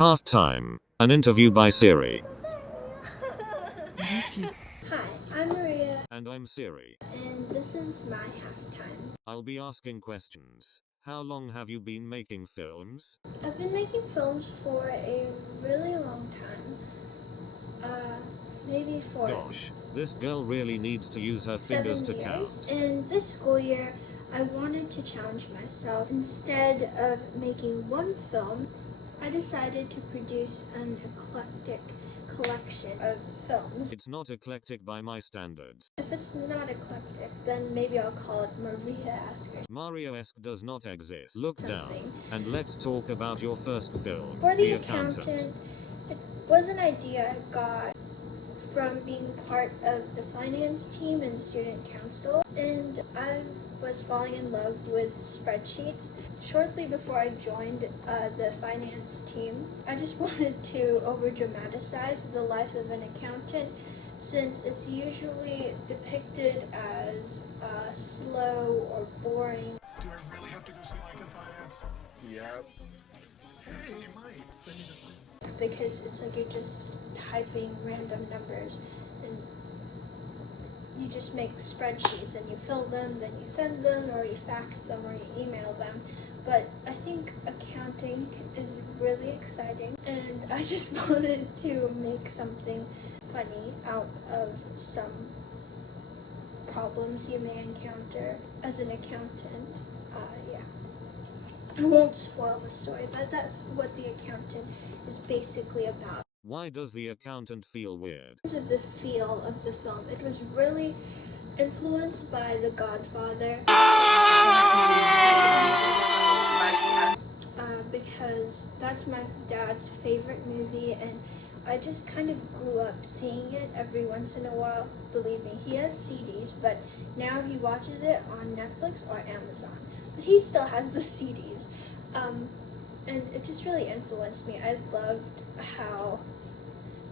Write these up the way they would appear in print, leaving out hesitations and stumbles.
Halftime. An interview by Siri. Hi, I'm Maria, And I'm Siri. and this is my halftime. I'll be asking questions. How long have you been making films? I've been making films for a really long time. Maybe for Gosh, this girl really needs to use her fingers 7 to years. count. And this school year, I wanted to challenge myself. Instead of making one film, I decided to produce an eclectic collection of films. It's not eclectic by my standards. If it's not eclectic, then maybe I'll call it Maria-esque or Mario-esque does not exist. Look down, something. and let's talk about your first film, For The Accountant, it was an idea I got from being part of the finance team and the student council, and I was falling in love with spreadsheets. Shortly before I joined the finance team, I just wanted to over-dramatize the life of an accountant, since it's usually depicted as slow or boring. Do I really have to go see Mike in finance? Yep. Hey, Mike. Send me the Because it's like you're just typing random numbers and you just make spreadsheets and you fill them, then you send them, or you fax them, or you email them. But I think accounting is really exciting, and I just wanted to make something funny out of some problems you may encounter as an accountant. I won't spoil the story, but that's what The Accountant is basically about. Why does The Accountant feel weird? In terms of the feel of the film, it was really influenced by The Godfather. Because that's my dad's favorite movie, and I just kind of grew up seeing it every once in a while. Believe me, he has CDs, but now he watches it on Netflix or Amazon. But he still has the CDs. And it just really influenced me. I loved how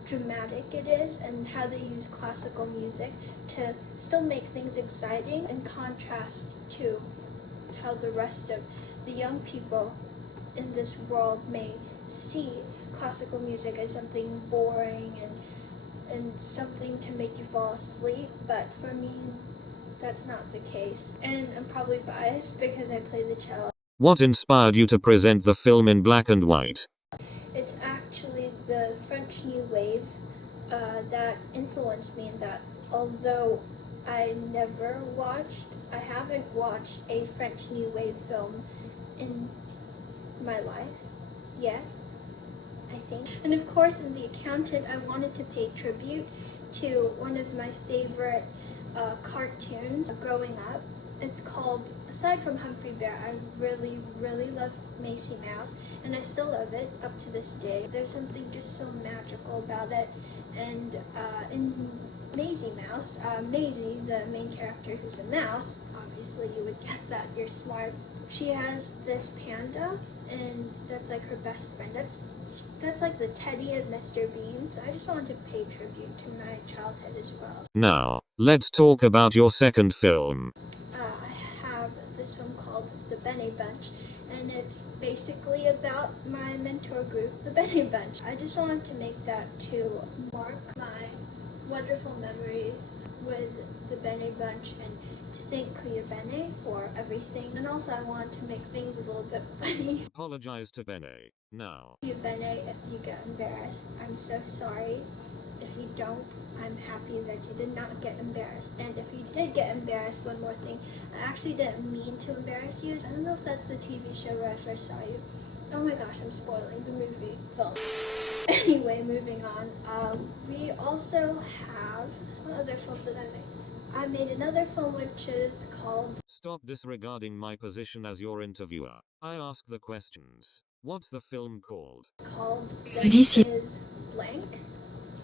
dramatic it is and how they use classical music to still make things exciting, in contrast to how the rest of the young people in this world may see classical music as something boring and something to make you fall asleep. But for me, that's not the case. And I'm probably biased because I play the cello. What inspired you to present the film in black and white? It's actually the French New Wave that influenced me, in that although I haven't watched a French New Wave film in my life yet, I think. And of course, in The Accountant, I wanted to pay tribute to one of my favorite cartoons growing up. It's called, aside from Humphrey Bear, I really, really loved Macy Mouse, and I still love it up to this day. There's something just so magical about it. And in Maisie Mouse, Maisie, the main character who's a mouse, obviously you would get that, you're smart. She has this panda, and that's like her best friend. That's like the Teddy of Mr. Bean. So I just wanted to pay tribute to my childhood as well. Now, let's talk about your second film. I have this one called The Bene Bunch, and it's basically about my mentor group, the Bene Bunch. I just wanted to make that to mark my wonderful memories with the Bene Bunch, and to thank Kuya Bene for everything. And also I wanted to make things a little bit funny. Apologize to Bene. Now. Kuya Bene, if you get embarrassed, I'm so sorry. If you don't, I'm happy that you did not get embarrassed. And if you did get embarrassed, one more thing, I actually didn't mean to embarrass you. I don't know if that's the TV show where I first saw you. Oh my gosh, I'm spoiling the movie film. Anyway, moving on. We also have another film that I made. I made another film which is called... Stop disregarding my position as your interviewer. I ask the questions. What's the film called? This is Blank.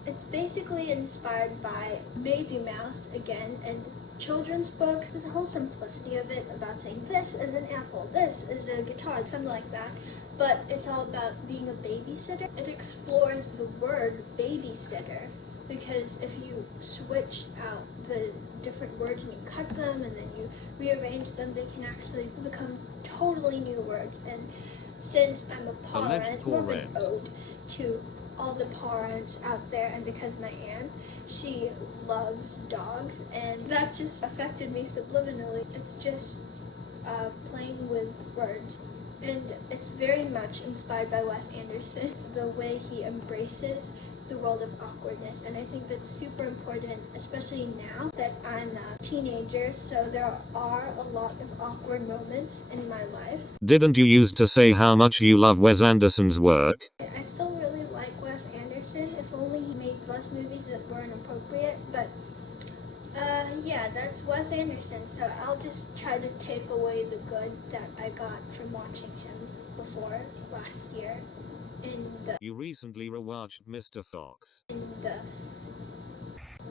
It's basically inspired by Maisie Mouse again, and children's books. There's a whole simplicity of it about saying this is an apple, this is a guitar, something like that. But it's all about being a babysitter. It explores the word babysitter, because if you switch out the different words and you cut them and then you rearrange them, they can actually become totally new words. And since I'm a parent, more of an ode to all the parents out there, and because my aunt, she loves dogs, and that just affected me subliminally. It's just playing with words. And it's very much inspired by Wes Anderson, the way he embraces the world of awkwardness. And I think that's super important, especially now that I'm a teenager, so there are a lot of awkward moments in my life. Didn't you used to say how much you love Wes Anderson's work? I still really like Wes Anderson, if only he made less movies that weren't appropriate, but yeah, that's Wes Anderson, so I'll just try to take away the good that I got from watching him before last year You recently rewatched Mr. Fox. in the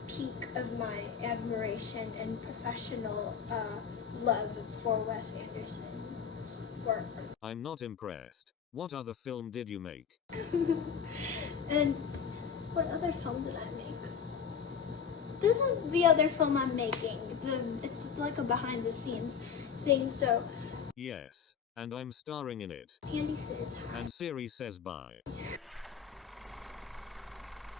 peak of my admiration and professional love for Wes Anderson's work. I'm not impressed. What other film did you make? And what other film did I make? This is the other film I'm making. It's like a behind the scenes thing, so Yes, and I'm starring in it. Andy says hi. And Siri says bye.